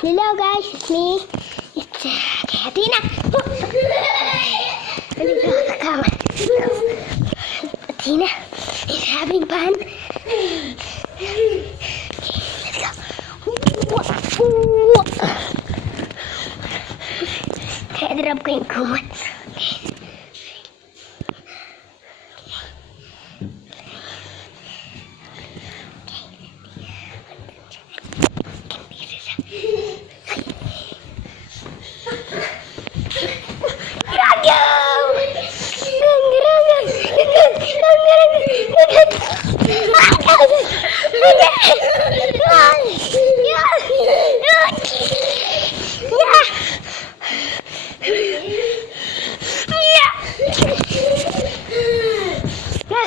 Hello guys, it's me. It's Tina. Tina is having fun. Let's go. Kaya drop ko yung kumot.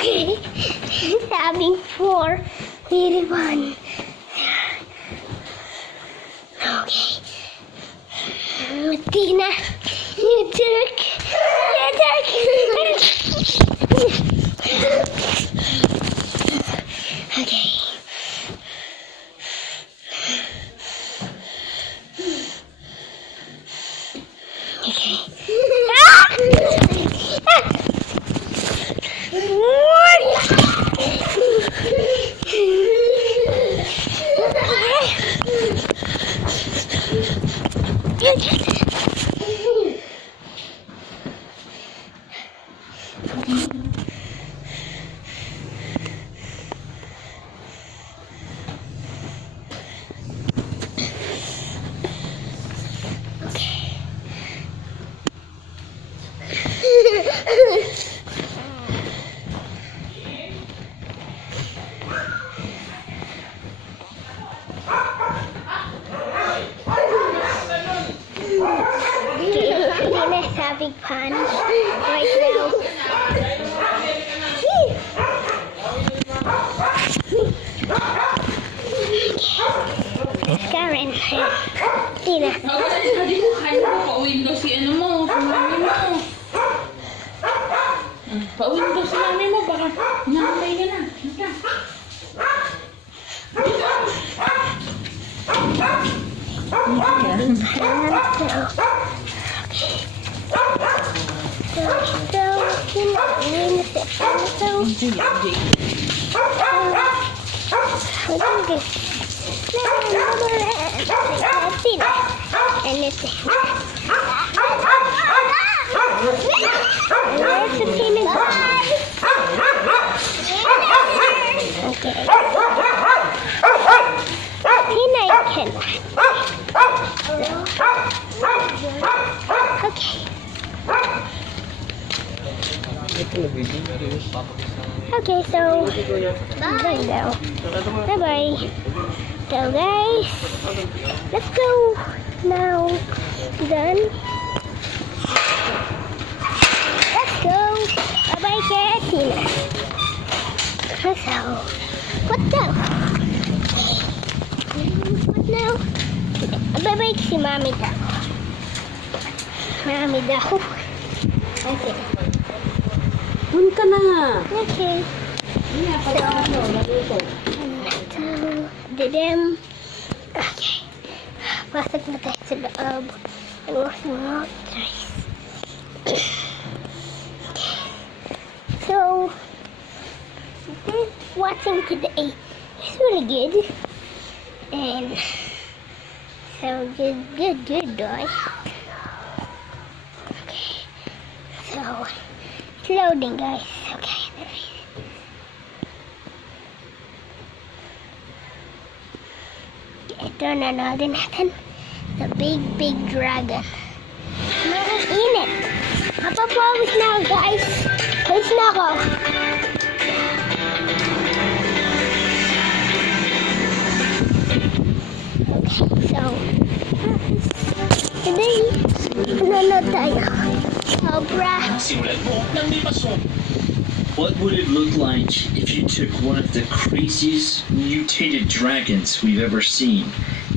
Okay, having 481. Okay, Tina, you jerk, you jerk. Okay. Okay. Tina's having fun right now. Karen, Tina. Sabi ko, kaya mo, pauwiin daw si ano mo, si mami mo. Pauwiin daw si mami mo, baka nakapay ka na. Okay, so bye now. Bye bye. So guys, let's go now. Done. Let's go. Bye bye, Tina. So, what now? What now? Bye bye si Mami daw. Mami daw. Okay. Punta na. Okay. Iya, pag ano, naluto. Didem. Okay. Pasok na tayo sa loob. And wash my mouth twice. So, this watching today is really good. And so good boy. Okay. So, it's loading guys. Okay. Ito na natin the big dragon. Meron init. Mapapawis na ako guys. Pawis na ako. Okay, so today, nanonood tayo. Cobra. What would it look like if you took one of the craziest mutated dragons we've ever seen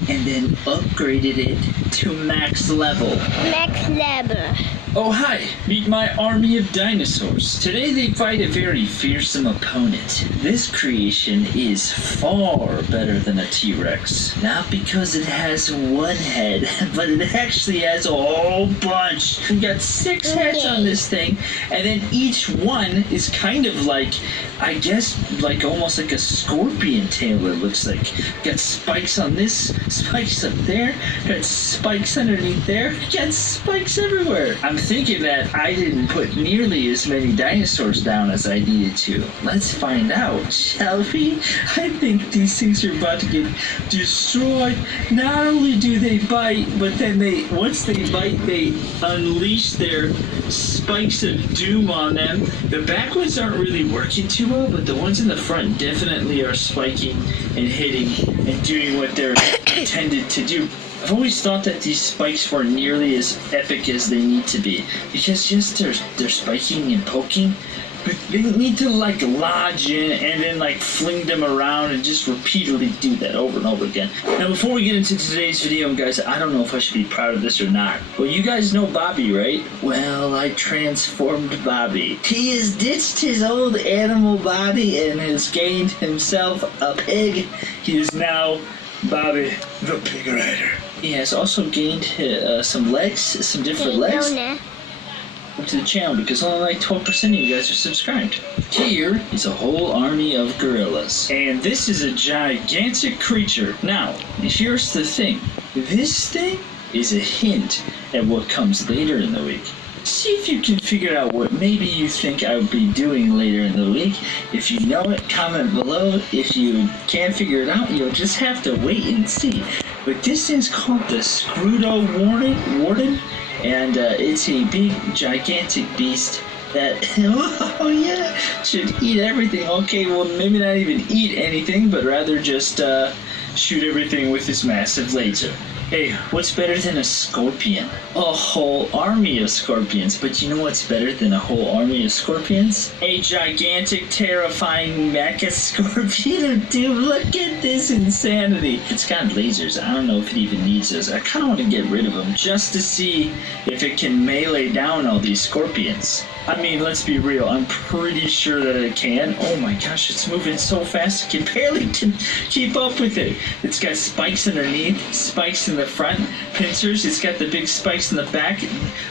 and then upgraded it to max level. Max level. Oh hi, meet my army of dinosaurs. Today they fight a very fearsome opponent. This creation is far better than a T-Rex. Not because it has one head, but it actually has a whole bunch. We got 6 heads on this thing, and then each one is kind of like, I guess, like almost like a scorpion tail it looks like. Got spikes on this, spikes up there, got spikes underneath there, got spikes everywhere. I'm thinking that I didn't put nearly as many dinosaurs down as I needed to. Let's find out, shall we? I think these things are about to get destroyed. Not only do they bite, but then once they bite, they unleash their spikes of doom on them. The back ones aren't really working too well, but the ones in the front definitely are spiking and hitting and doing what they're intended to do. I've always thought that these spikes weren't nearly as epic as they need to be, because just they're spiking and poking, but they need to like lodge in and then like fling them around and just repeatedly do that over and over again. Now before we get into today's video, guys, I don't know if I should be proud of this or not. Well, you guys know Bobby, right? Well, I transformed Bobby. He has ditched his old animal body and has gained himself a pig. He is now Bobby the Pig Rider. He has also gained some legs, some different legs to the channel, because only like 12% of you guys are subscribed. Here is a whole army of gorillas, and this is a gigantic creature. Now, here's the thing. This thing is a hint at what comes later in the week. See if you can figure out what maybe you think I would be doing later in the week. If you know it, comment below. If you can't figure it out, you'll just have to wait and see. But this thing's called the Scruto Warden, and it's a big, gigantic beast that, oh yeah, should eat everything. Okay, well, maybe not even eat anything, but rather just shoot everything with his massive laser. Hey, what's better than a scorpion? A whole army of scorpions. But you know what's better than a whole army of scorpions? A gigantic, terrifying mecha scorpion. Dude, look at this insanity. It's got lasers. I don't know if it even needs those. I kind of want to get rid of them just to see if it can melee down all these scorpions. I mean, let's be real. I'm pretty sure that it can. Oh my gosh, it's moving so fast. It can barely keep up with it. It's got spikes underneath, spikes in the front, pincers. It's got the big spikes in the back,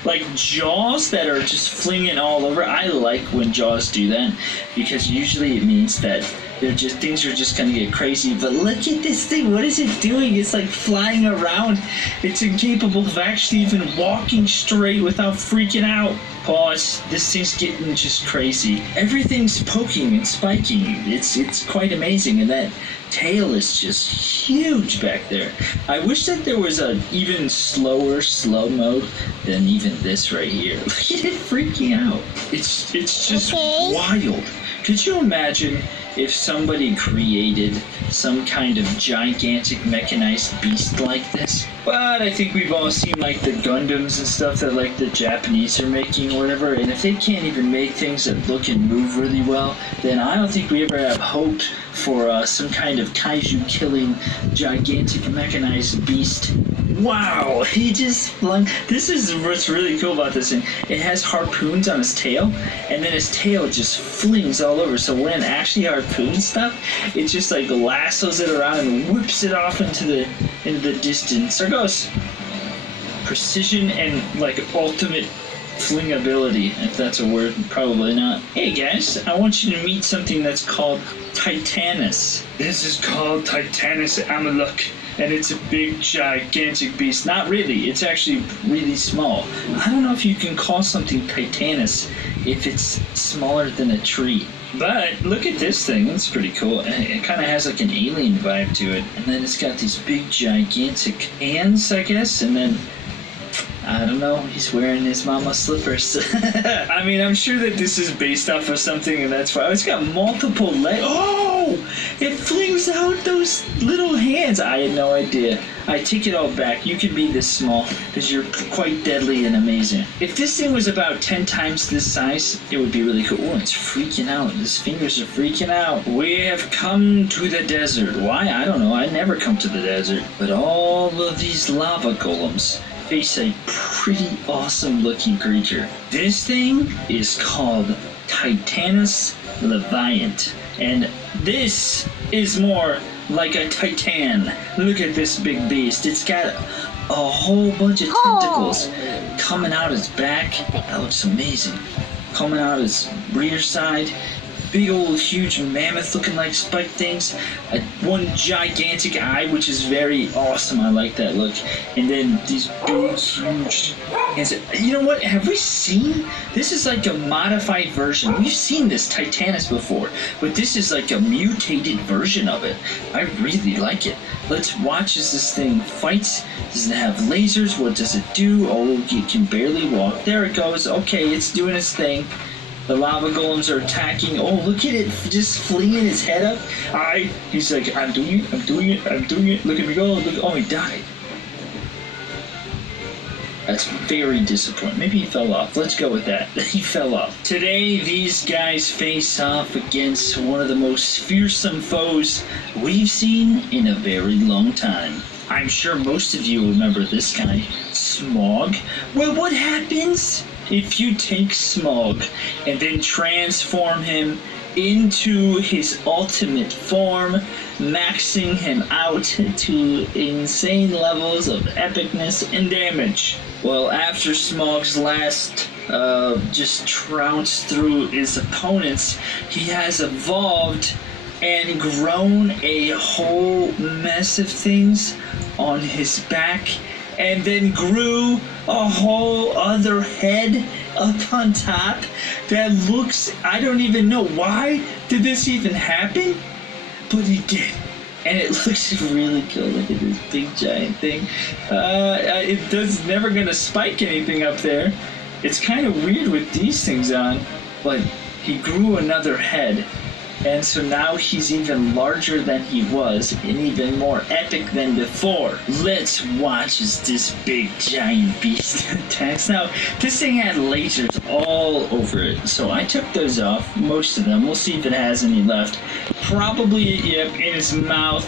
like jaws that are just flinging all over. I like when jaws do that, because usually it means that things are just gonna get crazy. But look at this thing. What is it doing? It's like flying around. It's incapable of actually even walking straight without freaking out. Pause. This thing's getting just crazy. Everything's poking and spiking. It's quite amazing, and that tail is just huge back there. I wish that there was a even slower slow mode than even this right here. Look at it freaking out. It's just wild. Could you imagine if somebody created some kind of gigantic mechanized beast like this? But I think we've all seen like the Gundams and stuff that like the Japanese are making or whatever, and if they can't even make things that look and move really well, then I don't think we ever have hope for some kind of kaiju killing gigantic mechanized beast. Wow, he just flung. This is what's really cool about this thing. It has harpoons on his tail, and then his tail just flings all over. So when it actually harpoons stuff, it just like lassos it around and whips it off into the distance. There goes. Precision and like ultimate fling ability, if that's a word. Probably not. Hey guys, I want you to meet something that's called Titanus. This is called Titanus Amaluk, and it's a big, gigantic beast. Not really. It's actually really small. I don't know if you can call something Titanus if it's smaller than a tree. But look at this thing. It's pretty cool. It kind of has like an alien vibe to it. And then it's got these big, gigantic hands, I guess. And then I don't know. He's wearing his mama's slippers. I mean, I'm sure that this is based off of something, and that's why. Oh, it's got multiple legs. Oh! It flings out those little hands. I had no idea. I take it all back. You can be this small because you're quite deadly and amazing. If this thing was about 10 times this size, it would be really cool. Oh, it's freaking out. His fingers are freaking out. We have come to the desert. Why? I don't know. I never come to the desert. But all of these lava golems face a pretty awesome looking creature. This thing is called Titanus Leviant, and this is more like a titan. Look at this big beast. It's got a whole bunch of tentacles coming out its back. That looks amazing. Coming out its rear side. Big old huge mammoth looking like spiked things. One gigantic eye, which is very awesome. I like that look. And then these big huge hands. You know what? Have we seen? This is like a modified version. We've seen this Titanus before, but this is like a mutated version of it. I really like it. Let's watch as this thing fights. Does it have lasers? What does it do? Oh, it can barely walk. There it goes. Okay, it's doing its thing. The lava golems are attacking. Oh, look at it, just flinging his head up. He's like, I'm doing it, I'm doing it, I'm doing it. Look at me go. Look, oh, he died. That's very disappointing. Maybe he fell off. Let's go with that. He fell off. Today, these guys face off against one of the most fearsome foes we've seen in a very long time. I'm sure most of you remember this guy, Smaug. Well, what happens if you take Smaug and then transform him into his ultimate form, maxing him out to insane levels of epicness and damage? Well, after Smaug's last just trounced through his opponents, he has evolved and grown a whole mess of things on his back, and then grew a whole other head up on top that looks, I don't even know why did this even happen, but he did. And it looks really cool. Look at this big giant thing. It's never gonna spike anything up there. It's kind of weird with these things on, but he grew another head. And so now he's even larger than he was and even more epic than before. Let's watch as this big giant beast attacks. Now, this thing had lasers all over it, so I took those off, most of them. We'll see if it has any left. Probably, yep, in his mouth.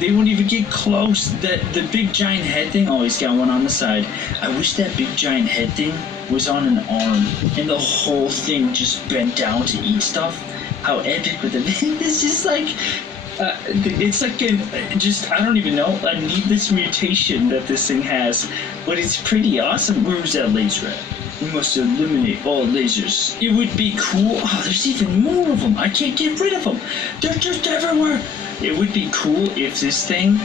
They won't even get close. The big giant head thing, oh, he's got one on the side. I wish that big giant head thing was on an arm and the whole thing just bent down to eat stuff. How epic would it be? It's just like, it's like I don't even know, a needless mutation that this thing has, but it's pretty awesome. Where's that laser at? We must eliminate all lasers. It would be cool. Oh, there's even more of them. I can't get rid of them. They're just everywhere. It would be cool if this thing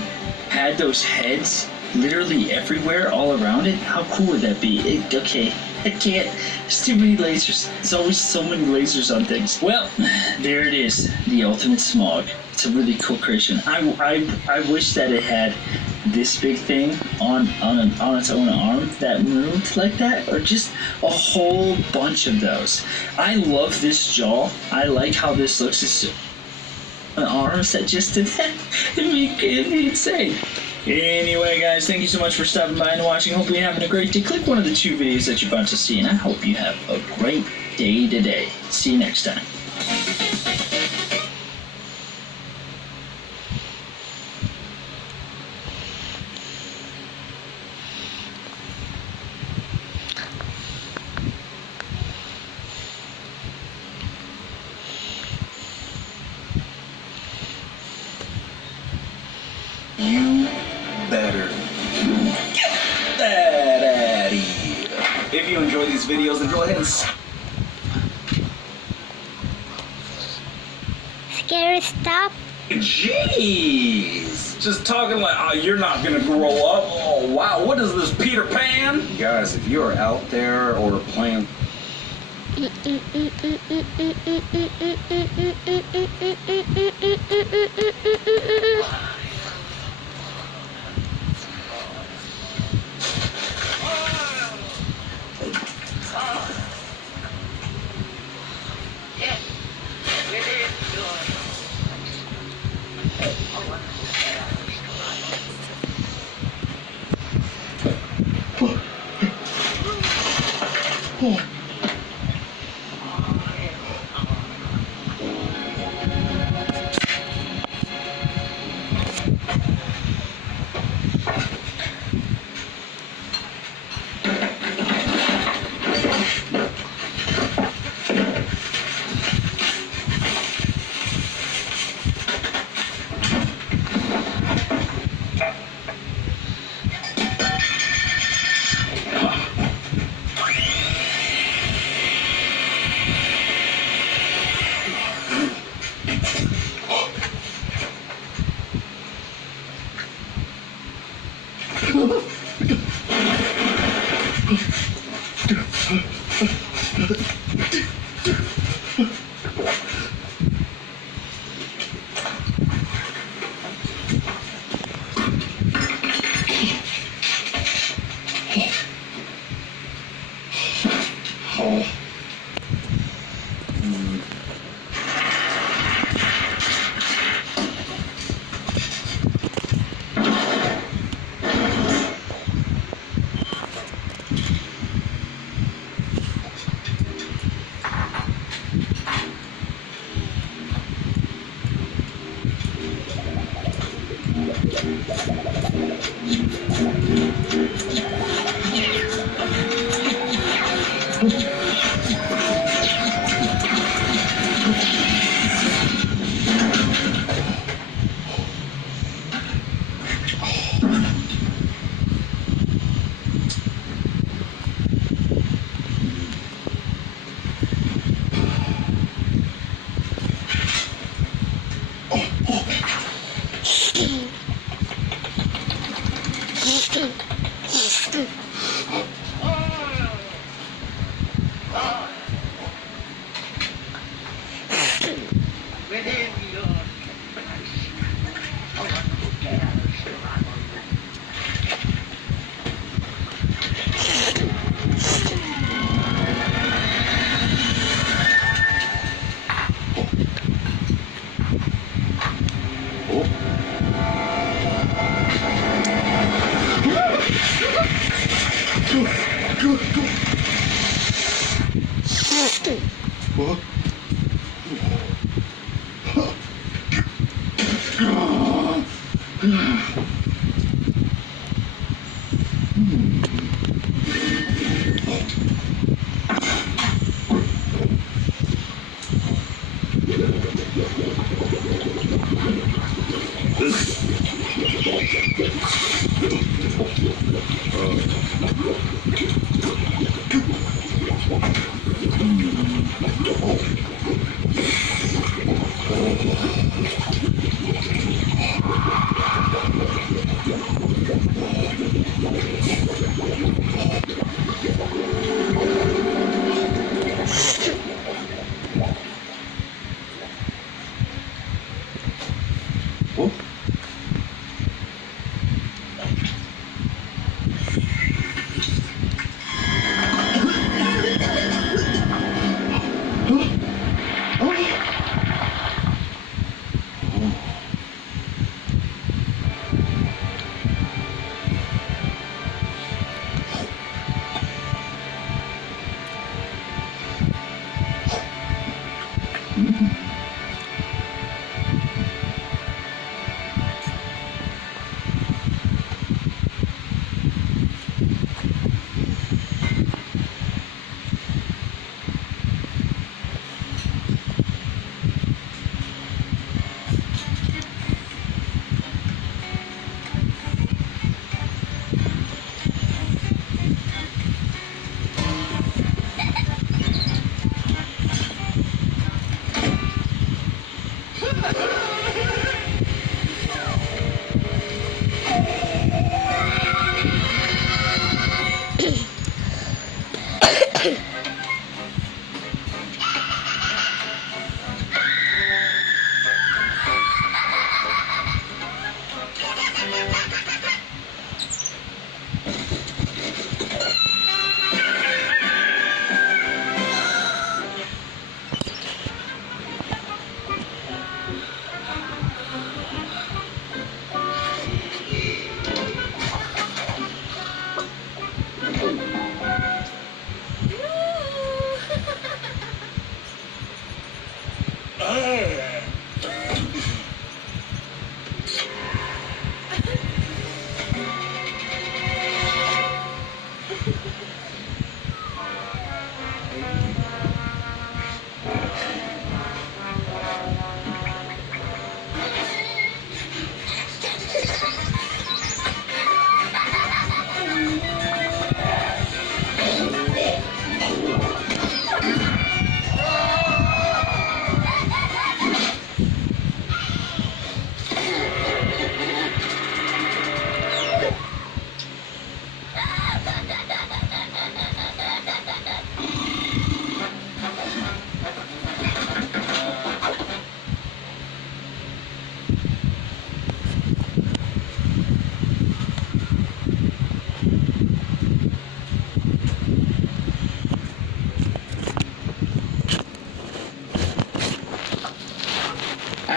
had those heads literally everywhere, all around it. How cool would that be? Okay. I can't. There's too many lasers. There's always so many lasers on things. Well, there it is. The ultimate Smaug. It's a really cool creation. I wish that it had this big thing on its own arm that moved like that, or just a whole bunch of those. I love this jaw. I like how this looks. It's an arms that just did that. It'd be insane. Anyway, guys, thank you so much for stopping by and watching. Hope you're having a great day. Click one of the 2 videos that you're about to see, and I hope you have a great day today. See you next time. You better get that out of here. If you enjoy these videos, then go ahead and Scary stop. Jeez. Just talking like, oh, you're not gonna grow up. Oh, wow. What is this, Peter Pan? Guys, if you are out there or playing...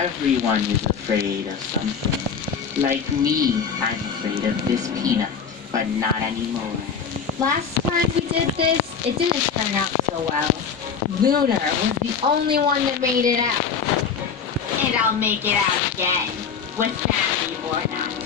Everyone is afraid of something. Like me, I'm afraid of this peanut, but not anymore. Last time we did this, it didn't turn out so well. Lunar was the only one that made it out. And I'll make it out again, with family or not.